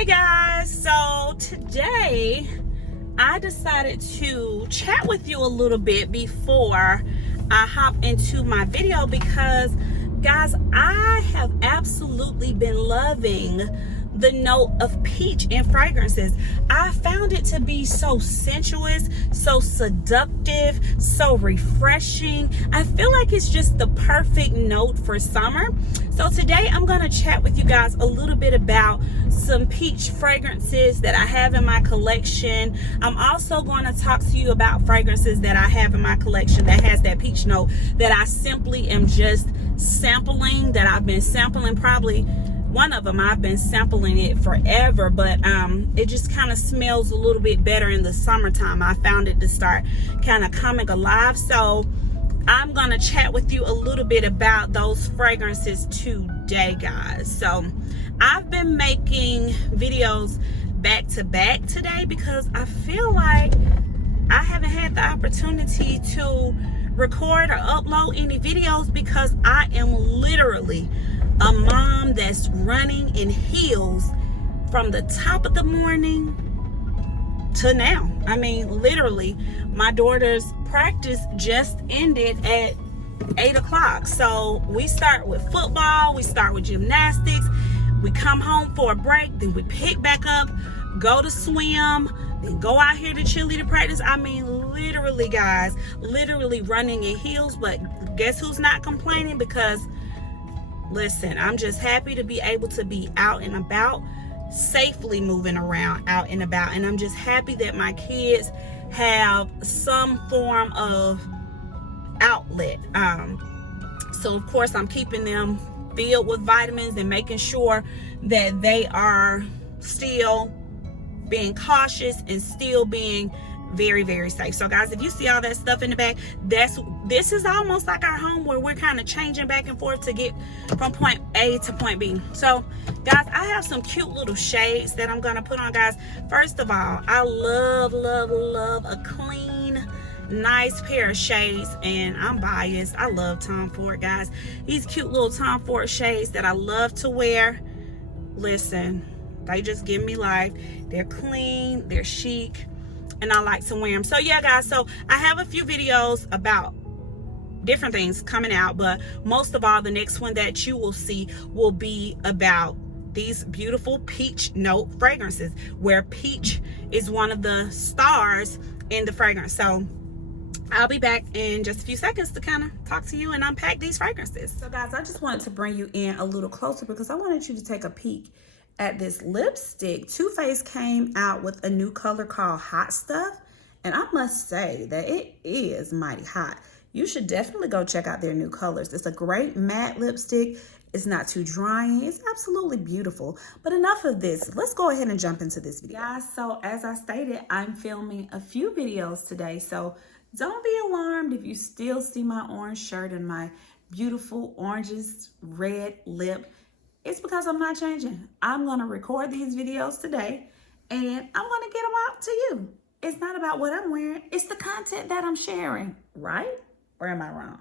Hey guys, so today I decided to chat with you a little bit before I hop into my video because guys, I have absolutely been loving the note of peach in fragrances. I found it to be so sensuous, so seductive, so refreshing. I feel like it's just the perfect note for summer. So today I'm going to chat with you guys a little bit about some peach fragrances that I have in my collection. I'm also going to talk to you about fragrances that I have in my collection that has that peach note that I simply am just sampling, that I've been sampling. Probably one of them I've been sampling it forever, but it just kind of smells a little bit better in the summertime. I found it to start kind of coming alive. So I'm gonna chat with you a little bit about those fragrances today, guys. So I've been making videos back to back today because I feel like I haven't had the opportunity to record or upload any videos because I am literally a mom that's running in heels from the top of the morning to now. I mean, literally, my daughter's practice just ended at 8 o'clock. So we start with football, we start with gymnastics, we come home for a break, then we pick back up, go to swim, then go out here to cheerleader practice. I mean, literally, guys, literally running in heels. But guess who's not complaining? Because listen, I'm just happy to be able to be out and about, safely moving around out and about. And I'm just happy that my kids have some form of outlet. So of course I'm keeping them filled with vitamins and making sure that they are still being cautious and still being very, very safe. So guys, if you see all that stuff in the back, this is almost like our home where we're kind of changing back and forth to get from point A to point B. So guys, I have some cute little shades that I'm gonna put on, guys. First of all, I love a clean, nice pair of shades, and I'm biased. I love Tom Ford, guys. These cute little Tom Ford shades that I love to wear. Listen, they just give me life. They're clean, they're chic, and I like to wear them. So yeah, guys, so I have a few videos about different things coming out, but most of all, the next one that you will see will be about these beautiful peach note fragrances, where peach is one of the stars in the fragrance. So I'll be back in just a few seconds to kind of talk to you and unpack these fragrances. So guys, I just wanted to bring you in a little closer because I wanted you to take a peek at this lipstick. Too Faced came out with a new color called Hot Stuff, and I must say that it is mighty hot. You should definitely go check out their new colors. It's a great matte lipstick. It's not too drying. It's absolutely beautiful. But enough of this. Let's go ahead and jump into this video. Guys, so as I stated, I'm filming a few videos today. So don't be alarmed if you still see my orange shirt and my beautiful oranges red lip. It's because I'm not changing. I'm gonna record these videos today and I'm gonna get them out to you. It's not about what I'm wearing, it's the content that I'm sharing, right? Or am I wrong?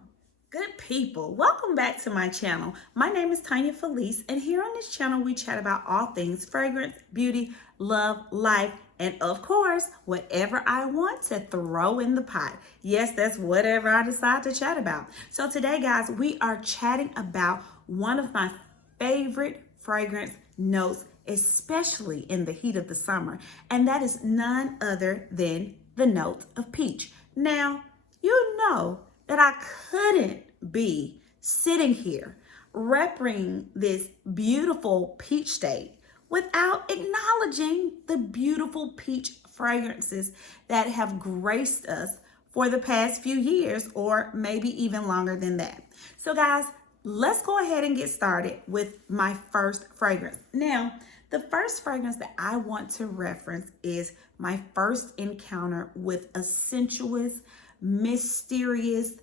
Good people, welcome back to my channel. My name is Tanya Felice, and here on this channel, we chat about all things fragrance, beauty, love, life, and of course, whatever I want to throw in the pot. Yes, that's whatever I decide to chat about. So today, guys, we are chatting about one of my favorite fragrance notes, especially in the heat of the summer, and that is none other than the note of peach. Now, you know that I couldn't be sitting here repping this beautiful peach state without acknowledging the beautiful peach fragrances that have graced us for the past few years, or maybe even longer than that. So guys, let's go ahead and get started with my first fragrance. Now, the first fragrance that I want to reference is my first encounter with a sensuous, mysterious,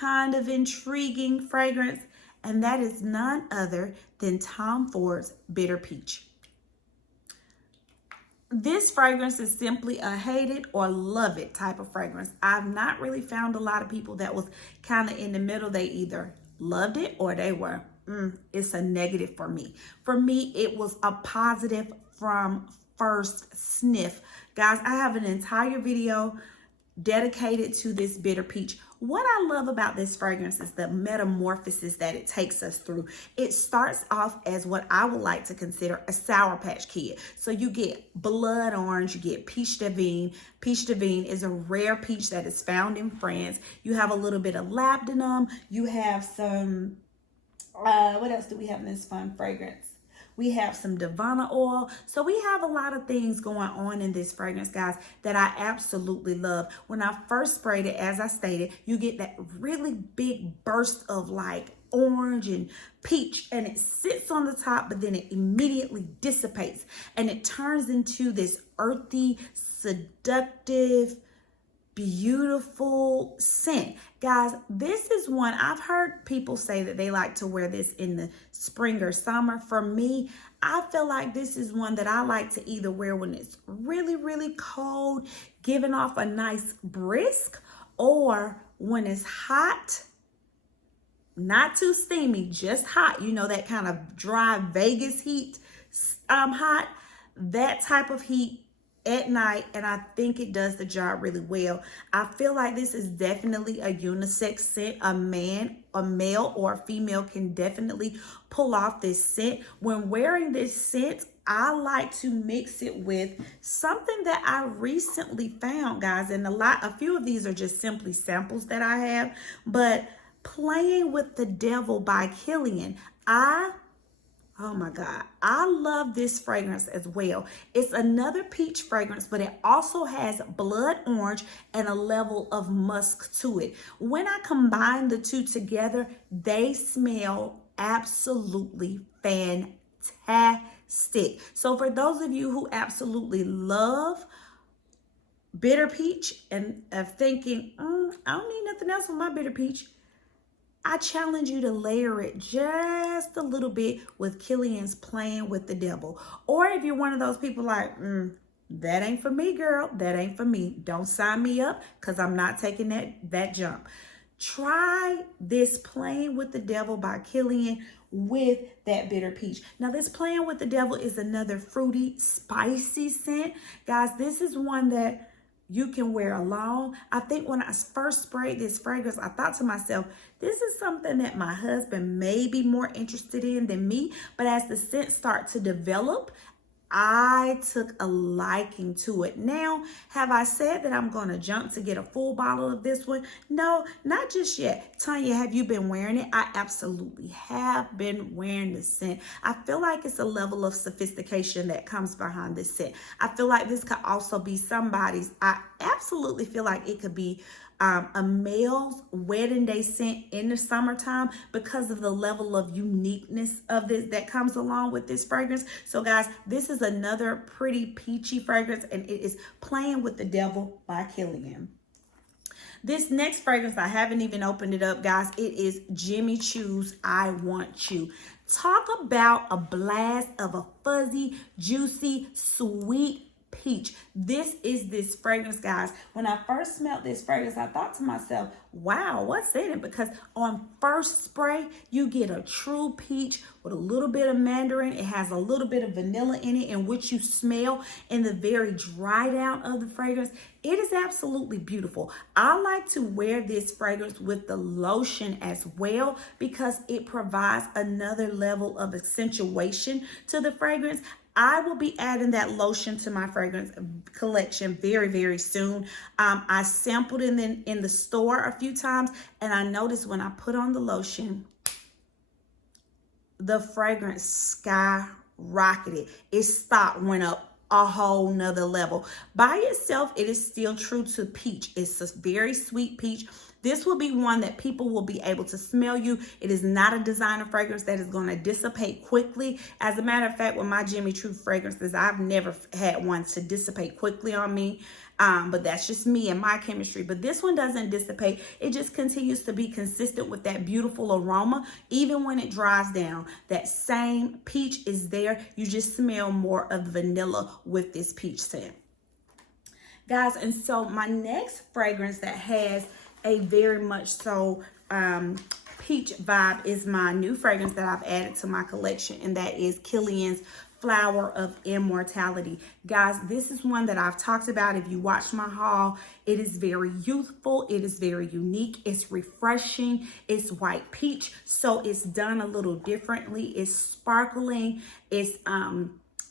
kind of intriguing fragrance, and that is none other than Tom Ford's Bitter Peach. This fragrance is simply a hate it or love it type of fragrance. I've not really found a lot of people that was kind of in the middle. They either loved it or they were, it's a negative for me. For me, it was a positive from first sniff. Guys, I have an entire video dedicated to this bitter peach. What I love about this fragrance is the metamorphosis that it takes us through. It starts off as what I would like to consider a Sour Patch Kid. So you get blood orange, you get peach divine. Peach divine is a rare peach that is found in France. You have a little bit of labdanum. You have some, what else do we have in this fun fragrance? We have some Divana oil. So we have a lot of things going on in this fragrance, guys, that I absolutely love. When I first sprayed it, as I stated, you get that really big burst of like orange and peach, and it sits on the top, but then it immediately dissipates and it turns into this earthy, seductive, beautiful scent. Guys, this is one I've heard people say that they like to wear this in the spring or summer. For me, I feel like this is one that I like to either wear when it's really, really cold, giving off a nice brisk, or when it's hot, not too steamy, just hot. You know, that kind of dry Vegas heat, hot, that type of heat at night, and I think it does the job really well. I feel like this is definitely a unisex scent. A male or a female can definitely pull off this scent. When wearing this scent, I like to mix it with something that I recently found, guys, and a few of these are just simply samples that I have, but Playing with the Devil by Kilian. Oh my God, I love this fragrance as well. It's another peach fragrance, but it also has blood orange and a level of musk to it. When I combine the two together, they smell absolutely fantastic. So for those of you who absolutely love bitter peach and are thinking, I don't need nothing else with my bitter peach, I challenge you to layer it just a little bit with Kilian's Playing with the Devil. Or if you're one of those people like, that ain't for me, girl. That ain't for me. Don't sign me up, because I'm not taking that jump. Try this Playing with the Devil by Kilian with that bitter peach. Now, this Playing with the Devil is another fruity, spicy scent. Guys, this is one that you can wear alone. I think when I first sprayed this fragrance, I thought to myself, this is something that my husband may be more interested in than me. But as the scent starts to develop, I took a liking to it. Now, have I said that I'm going to jump to get a full bottle of this one? No, not just yet. Tanya, have you been wearing it? I absolutely have been wearing the scent. I feel like it's a level of sophistication that comes behind this scent. I feel like this could also be somebody's. I absolutely feel like it could be a male's wedding day scent in the summertime because of the level of uniqueness of this that comes along with this fragrance. So guys, this is another pretty peachy fragrance, and it is Playing with the Devil by Kilian. This next fragrance, I haven't even opened it up, guys. It is Jimmy Choo's I Want Choo. Talk about a blast of a fuzzy, juicy, sweet peach. This is this fragrance, guys. When I first smelled this fragrance, I thought to myself, wow, what's in it? Because on first spray, you get a true peach with a little bit of mandarin. It has a little bit of vanilla in it, in which you smell in the very dry down of the fragrance. It is absolutely beautiful. I like to wear this fragrance with the lotion as well, because it provides another level of accentuation to the fragrance. I will be adding that lotion to my fragrance collection very, very soon. I sampled it in the store a few times, and I noticed when I put on the lotion, the fragrance skyrocketed. It went up a whole nother level. By itself, it is still true to peach. It's a very sweet peach. This will be one that people will be able to smell you. It is not a designer fragrance that is going to dissipate quickly. As a matter of fact, with my Jimmy Choo fragrances, I've never had one to dissipate quickly on me. But that's just me and my chemistry. But this one doesn't dissipate. It just continues to be consistent with that beautiful aroma. Even when it dries down, that same peach is there. You just smell more of vanilla with this peach scent. Guys, and so my next fragrance that has a very much so peach vibe is my new fragrance that I've added to my collection, and that is Kilian's Flower of Immortality. Guys, this is one that I've talked about. If you watch my haul, it is very youthful. It is very unique. It's refreshing. It's white peach, so it's done a little differently. It's sparkling. It's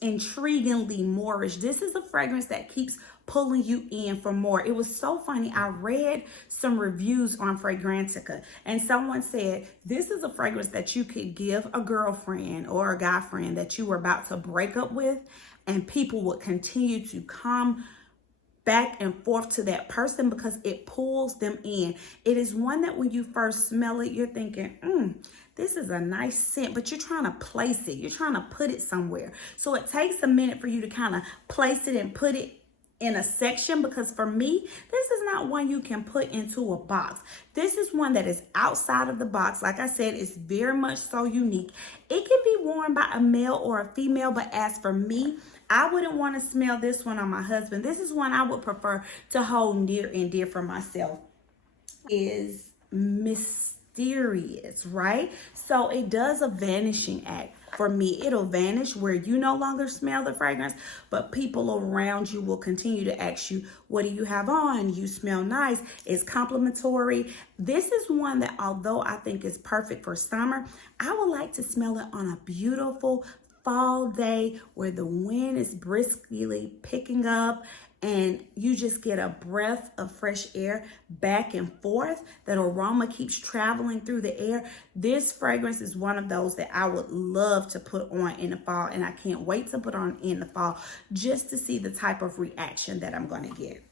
intriguingly Moorish. This is a fragrance that keeps pulling you in for more. It was so funny. I read some reviews on Fragrantica, and someone said this is a fragrance that you could give a girlfriend or a guy friend that you were about to break up with, and people would continue to come back and forth to that person because it pulls them in. It is one that when you first smell it, you're thinking, this is a nice scent, but you're trying to place it. You're trying to put it somewhere. So it takes a minute for you to kind of place it and put it in a section, because for me, this is not one you can put into a box. This is one that is outside of the box. Like I said, it's very much so unique. It can be worn by a male or a female, but as for me, I wouldn't want to smell this one on my husband. This is one I would prefer to hold near and dear for myself. Is mysterious, right? So it does a vanishing act. For me, it'll vanish where you no longer smell the fragrance, but people around you will continue to ask you, what do you have on? You smell nice. It's complimentary. This is one that, although I think is perfect for summer, I would like to smell it on a beautiful fall day where the wind is briskly picking up and you just get a breath of fresh air back and forth. That aroma keeps traveling through the air. This fragrance is one of those that I would love to put on in the fall, and I can't wait to put on in the fall just to see the type of reaction that I'm going to get.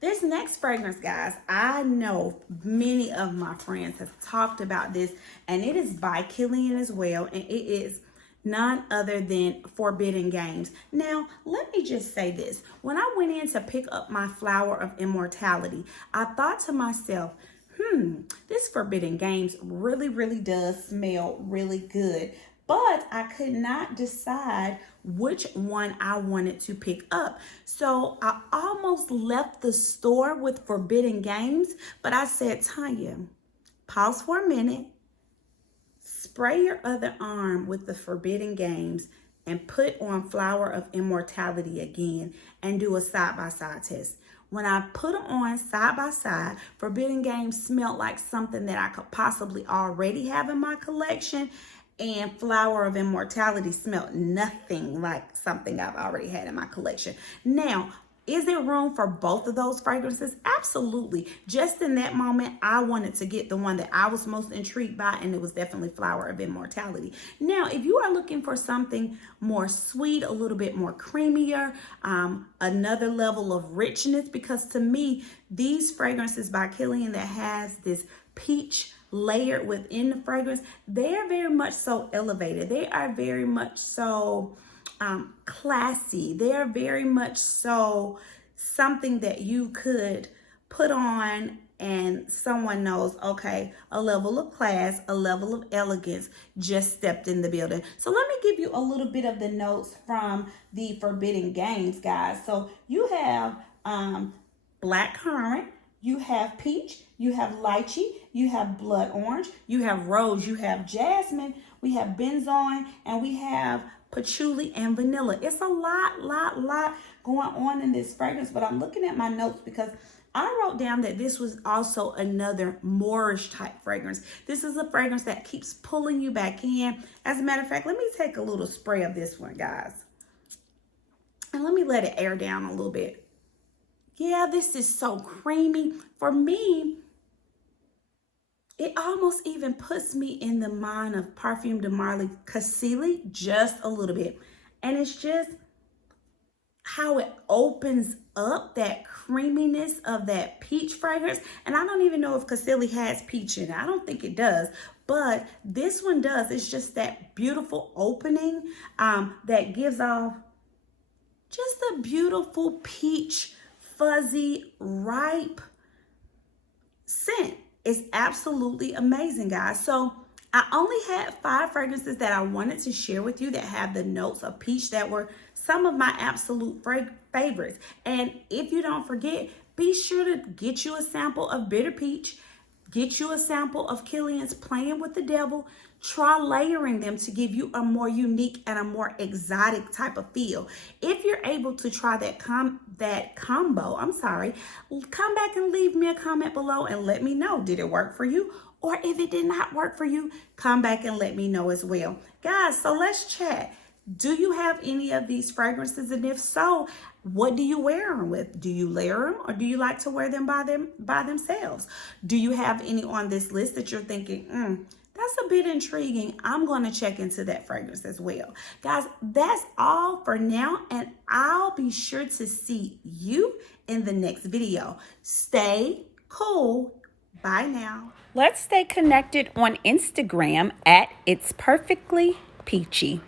This next fragrance, guys, I know many of my friends have talked about this, and it is by Kilian as well, and it is none other than Forbidden Games. Now, let me just say this. When I went in to pick up my Flower of Immortality, I thought to myself, this Forbidden Games really does smell really good. But I could not decide which one I wanted to pick up. So I almost left the store with Forbidden Games, but I said, Tanya, pause for a minute. Spray your other arm with the Forbidden Games and put on Flower of Immortality again and do a side-by-side test. When I put them on side-by-side, Forbidden Games smelled like something that I could possibly already have in my collection, and Flower of Immortality smelled nothing like something I've already had in my collection. Now, is there room for both of those fragrances? Absolutely. Just in that moment, I wanted to get the one that I was most intrigued by, and it was definitely Flower of Immortality. Now, if you are looking for something more sweet, a little bit more creamier, another level of richness, because to me, these fragrances by Kilian that has this peach layered within the fragrance, they are very much so elevated. They are very much so classy. They're very much so something that you could put on and someone knows, okay, a level of class, a level of elegance just stepped in the building. So let me give you a little bit of the notes from the Forbidden Games, guys. So you have black currant, you have peach, you have lychee, you have blood orange, you have rose, you have jasmine, we have benzoin, and we have patchouli and vanilla. It's a lot going on in this fragrance, but I'm looking at my notes because I wrote down that this was also another Moorish type fragrance. This is a fragrance that keeps pulling you back in. As a matter of fact, let me take a little spray of this one, guys, and let me let it air down a little bit. Yeah, this is so creamy. For me, it almost even puts me in the mind of Parfum de Marly Cassili, just a little bit. And it's just how it opens up that creaminess of that peach fragrance. And I don't even know if Cassili has peach in it. I don't think it does. But this one does. It's just that beautiful opening that gives off just a beautiful peach, fuzzy, ripe scent. It's absolutely amazing, guys. So I only had 5 fragrances that I wanted to share with you that have the notes of peach that were some of my absolute favorites. And if you don't forget, be sure to get you a sample of bitter peach. Get you a sample of Kilian's Playing with the Devil. Try layering them to give you a more unique and a more exotic type of feel. If you're able to try that combo, come back and leave me a comment below and let me know. Did it work for you? Or if it did not work for you, come back and let me know as well. Guys, so let's chat. Do you have any of these fragrances? And if so, what do you wear them with? Do you layer them or do you like to wear them by themselves? Do you have any on this list that you're thinking, that's a bit intriguing? I'm going to check into that fragrance as well. Guys, that's all for now, and I'll be sure to see you in the next video. Stay cool. Bye now. Let's stay connected on Instagram at It's Perfectly Peachy.